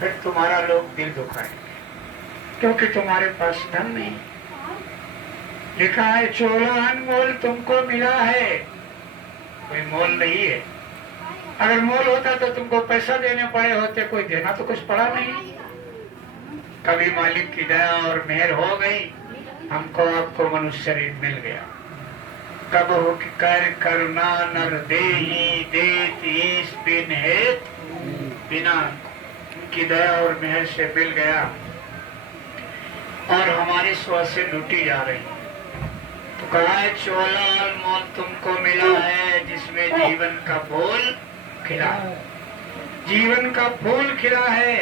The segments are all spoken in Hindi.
फिर तुम्हारा लोग दिल दुखाएंगे, क्योंकि तुम्हारे पास धन नहीं। लिखा है चोला अनमोल तुमको मिला है, कोई मोल नहीं है। अगर मोल होता तो तुमको पैसा देने पड़े होते, कोई देना तो कुछ पड़ा नहीं। कभी मालिक की दया और मेहर हो गई, हमको आपको मनुष्य शरीर मिल गया। कब हो कि कर करुणा नर देही देत ईश बिन हेत, बिना उनकी दया और मेहर से मिल गया और हमारी स्व से लूटी जा रही। तो कहा है चोला अनमोल तुमको मिला है, जिसमें जीवन का फूल खिला है। जीवन का फूल खिला है,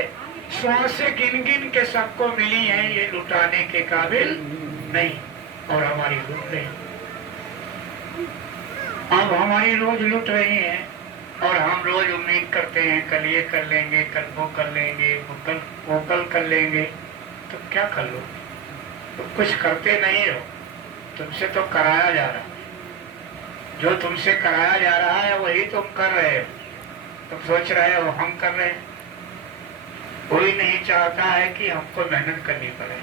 श्वासें गिन गिन के सबको मिली हैं, ये लुटाने के काबिल नहीं, और हमारी लूट रही। अब हमारी रोज लूट रही है, और हम रोज उम्मीद करते हैं कल ये कर लेंगे, कल वो कर लेंगे, वो कल कर लेंगे। तो क्या कर लो, तो कुछ करते नहीं हो, तुमसे तो कराया जा रहा है। जो तुमसे कराया जा रहा है वही तुम कर रहे हो। तुम सोच रहे हो हम कर रहे हैं। कोई नहीं चाहता है कि हमको मेहनत करनी पड़े,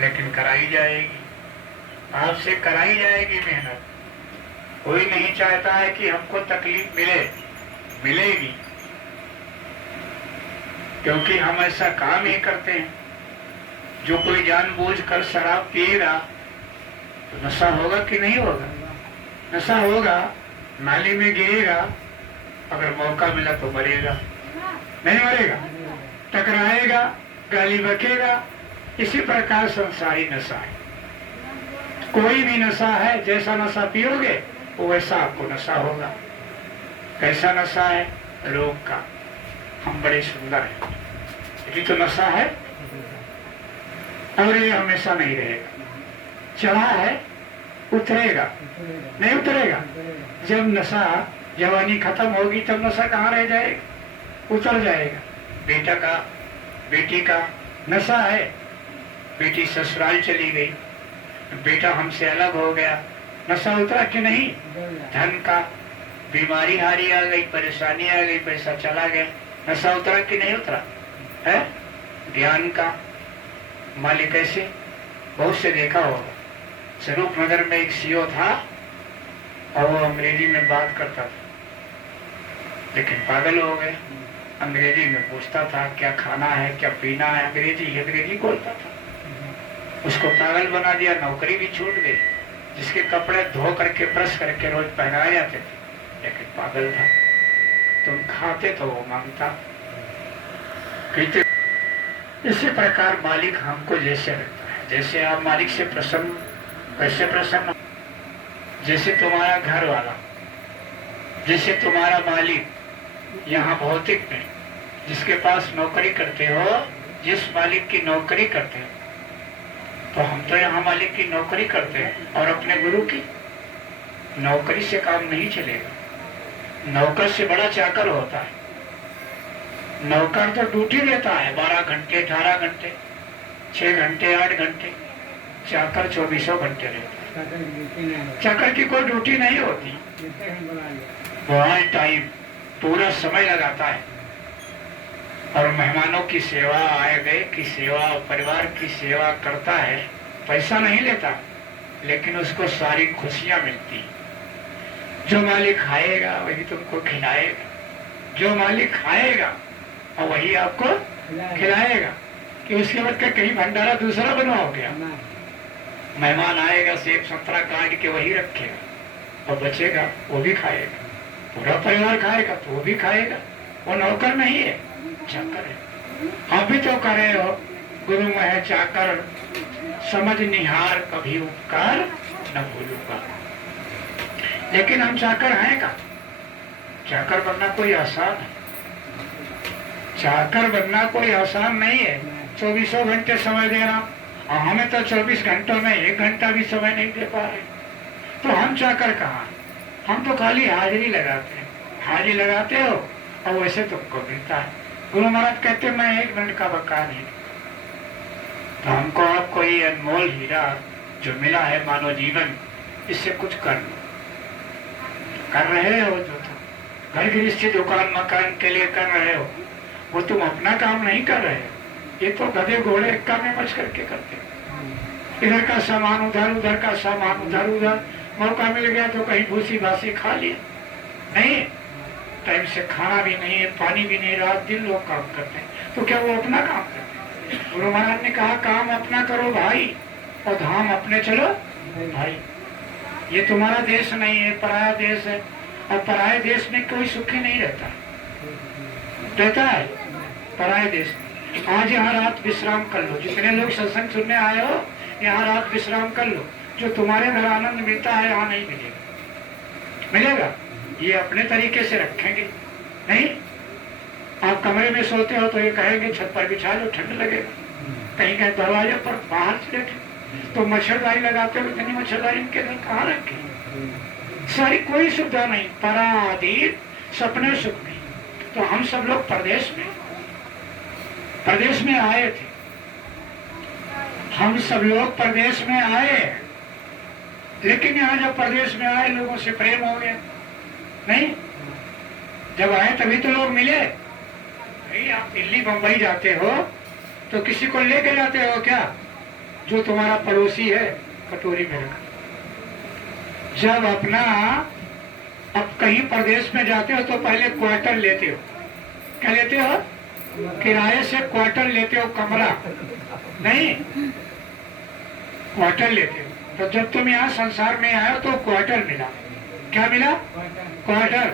लेकिन कराई जाएगी, आपसे कराई जाएगी मेहनत। कोई नहीं चाहता है कि हमको तकलीफ मिले, मिलेगी, क्योंकि हम ऐसा काम ही करते हैं। जो कोई जानबूझकर शराब पिएगा तो नशा होगा कि नहीं होगा? नशा होगा, नाली में गिरेगा, अगर मौका मिला तो मरेगा, नहीं मरेगा, टकराएगा, गाली बकेगा। इसी प्रकार संसारी नशा है। कोई भी नशा है, जैसा नशा पियोगे वो वैसा आपको नशा होगा। कैसा नशा है? रोग का। हम बड़े सुंदर हैं, यही तो नशा है, और ये हमेशा नहीं रहेगा। चढ़ा है, उतरेगा, नहीं उतरेगा। जब नशा जवानी खत्म होगी तब नशा कहाँ रह जाएगा? उतर जाएगा। बेटा का, बेटी का नशा है, बेटी ससुराल चली गई, बेटा हमसे अलग हो गया, नशा उतरा कि नहीं? धन का, बीमारी हारी आ गई, परेशानी आ गई, पैसा चला गया, नशा उतरा कि नहीं उतरा है? ज्ञान का, मालिक ऐसे बहुत से देखा होगा। स्वरूप नगर में एक सीओ था और वो अंग्रेजी में बात करता था, लेकिन पागल हो गए। अंग्रेजी में पूछता था क्या खाना है, क्या पीना है, अंग्रेजी बोलता था। उसको पागल बना दिया, नौकरी भी छूट गई। जिसके कपड़े धो करके ब्रश करके रोज पहनाए जाते थे, लेकिन पागल था। तुम खाते तो वो मांगता, पीते। इसी प्रकार मालिक हमको जैसे रखता है, जैसे आप मालिक से प्रसन्न, कैसे प्रसन्न? जैसे तुम्हारा घर वाला, जैसे तुम्हारा मालिक यहाँ भौतिक में, जिसके पास नौकरी करते हो, जिस मालिक की नौकरी करते हो, तो हम तो यहाँ मालिक की नौकरी करते हैं और अपने गुरु की। नौकरी से काम नहीं चलेगा। नौकर से बड़ा चाकर होता है। नौकर तो ड्यूटी देता है 12 घंटे, 18 घंटे, 6 घंटे, 8 घंटे। चाकर 24 घंटे रहता है। चाकर की कोई ड्यूटी नहीं होती, बहुत टाइम, पूरा समय लगाता है, और मेहमानों की सेवा, आए गए की सेवा, परिवार की सेवा करता है। पैसा नहीं लेता, लेकिन उसको सारी खुशियां मिलती। जो मालिक खाएगा वही तुमको खिलाएगा, जो मालिक खाएगा और वही आपको खिलाएगा। कि उसके बाद का कहीं भंडारा दूसरा बनवाओ क्या? मेहमान आएगा, सेब संतरा काट के वही रखेगा, और बचेगा वो भी खाएगा, पूरा परिवार खाएगा तो वो भी खाएगा। वो नौकर नहीं है, चाकर है। आप भी तो कर रहे हो, गुरु में चाकर समझ निहार, कभी उपकार न भूलूंगा। लेकिन हम चाकर हैं का? चाकर बनना कोई आसान है? चाकर बनना कोई आसान नहीं है। 24 घंटे समय देना, और हमें तो 24 घंटों में 1 घंटा भी समय नहीं दे पा रहे, तो हम चाकर कहाँ? हम तो खाली हाजिरी लगाते हैं। हाजिरी लगाते हो और वैसे तुमको मिलता है। गुरु महाराज कहते मैं 1 मिनट का बका नहीं। तो हमको आपको ये अनमोल हीरा जो मिला है मानव जीवन, इससे कुछ कर लो। कर रहे हो जो तो घर गृहस्थी, दुकान मकान के लिए कर रहे हो, वो तुम अपना काम नहीं कर रहे हो। ये तो गधे घोड़े एक्का में मच करके करते हो। इधर का सामान उधर, उधर का सामान उधर, उधर मौका मिल गया तो कहीं भूसी भासी खा लिया। नहीं, टाइम से खाना भी नहीं है, पानी भी नहीं, रात दिन लोग काम करते हैं, तो क्या वो अपना काम करते हैं? गुरु महाराज ने कहा काम अपना करो भाई और धाम अपने चलो भाई। ये तुम्हारा देश नहीं है, पराया देश है, और पराये देश में कोई सुखी नहीं रहता है पराये देश में। आज यहाँ रात विश्राम कर लो, जितने लोग सत्संग सुनने आए हो यहाँ रात विश्राम कर लो। जो तुम्हारे घर आनंद मिलता है यहाँ नहीं मिलेगा। मिलेगा ये अपने तरीके से रखेंगे। नहीं, आप कमरे में सोते हो तो ये कहेंगे छत पर बिछा लो, ठंड लगेगा। कहीं कहीं दरवाजे पर बाहर से बैठे तो मच्छरदारी लगाते हो, इतनी मच्छरदारी इनके अंदर कहाँ रखे? सारी कोई सुविधा नहीं, पराधीन सपने सुख नहीं। तो हम सब लोग प्रदेश में आए थे, हम सब लोग प्रदेश में आए, लेकिन यहाँ जब प्रदेश में आए लोगों से प्रेम हो गया। नहीं, जब आए तभी तो लोग मिले। भाई आप दिल्ली बंबई जाते हो तो किसी को लेके जाते हो क्या? जो तुम्हारा पड़ोसी है कटोरी में रखा। जब अपना अब कहीं प्रदेश में जाते हो तो पहले क्वार्टर लेते हो। क्या लेते हो? किराए से क्वार्टर लेते हो, कमरा नहीं, क्वार्टर लेते हो। तो जब तुम यहाँ संसार में आए हो तो क्वार्टर मिला। क्या मिला? क्वार्टर।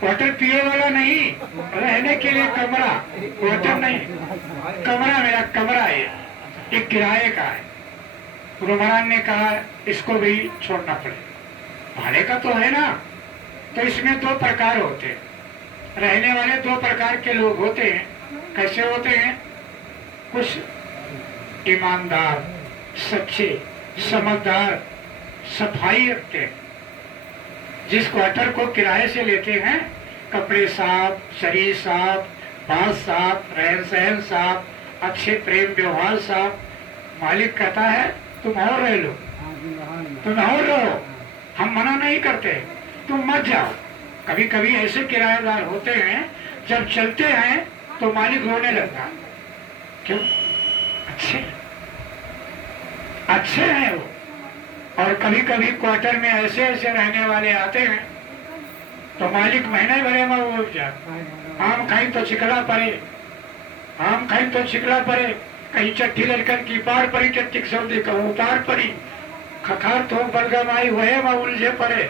क्वार्टर पिए वाला नहीं, रहने के लिए कमरा। क्वार्टर नहीं, कमरा मिला। कमरा है ये किराए का है। गुरु महाराज ने कहा इसको भी छोड़ना पड़े, भाड़े का तो है ना। तो इसमें दो प्रकार होते हैं, रहने वाले दो प्रकार के लोग होते हैं। कैसे होते हैं? कुछ ईमानदार, सच्चे, समझदार, सफाई रखते हैं। जिस क्वार्टर को किराए से लेते हैं, कपड़े साफ, शरीर साफ, बात साफ, रहन सहन साफ, अच्छे प्रेम व्यवहार साफ। मालिक कहता है तुम और रह लो, तुम और रहो, हम मना नहीं करते, तुम मत जाओ। कभी कभी ऐसे किराएदार होते हैं जब चलते हैं तो मालिक रोने लगता है। क्यों? अच्छे हैं वो। और कभी कभी क्वार्टर में ऐसे ऐसे रहने वाले आते हैं तो मालिक महीने भरे में उठ जाए। आम खाई तो छिकला पड़े, आम खाई तो छिकला पड़े, कहीं चट्टी लड़कर की पार पड़ी, चट्टी सब्जी कहूँ उतार पड़ी, खखार तो बलगम आई वहे में उलझे पड़े।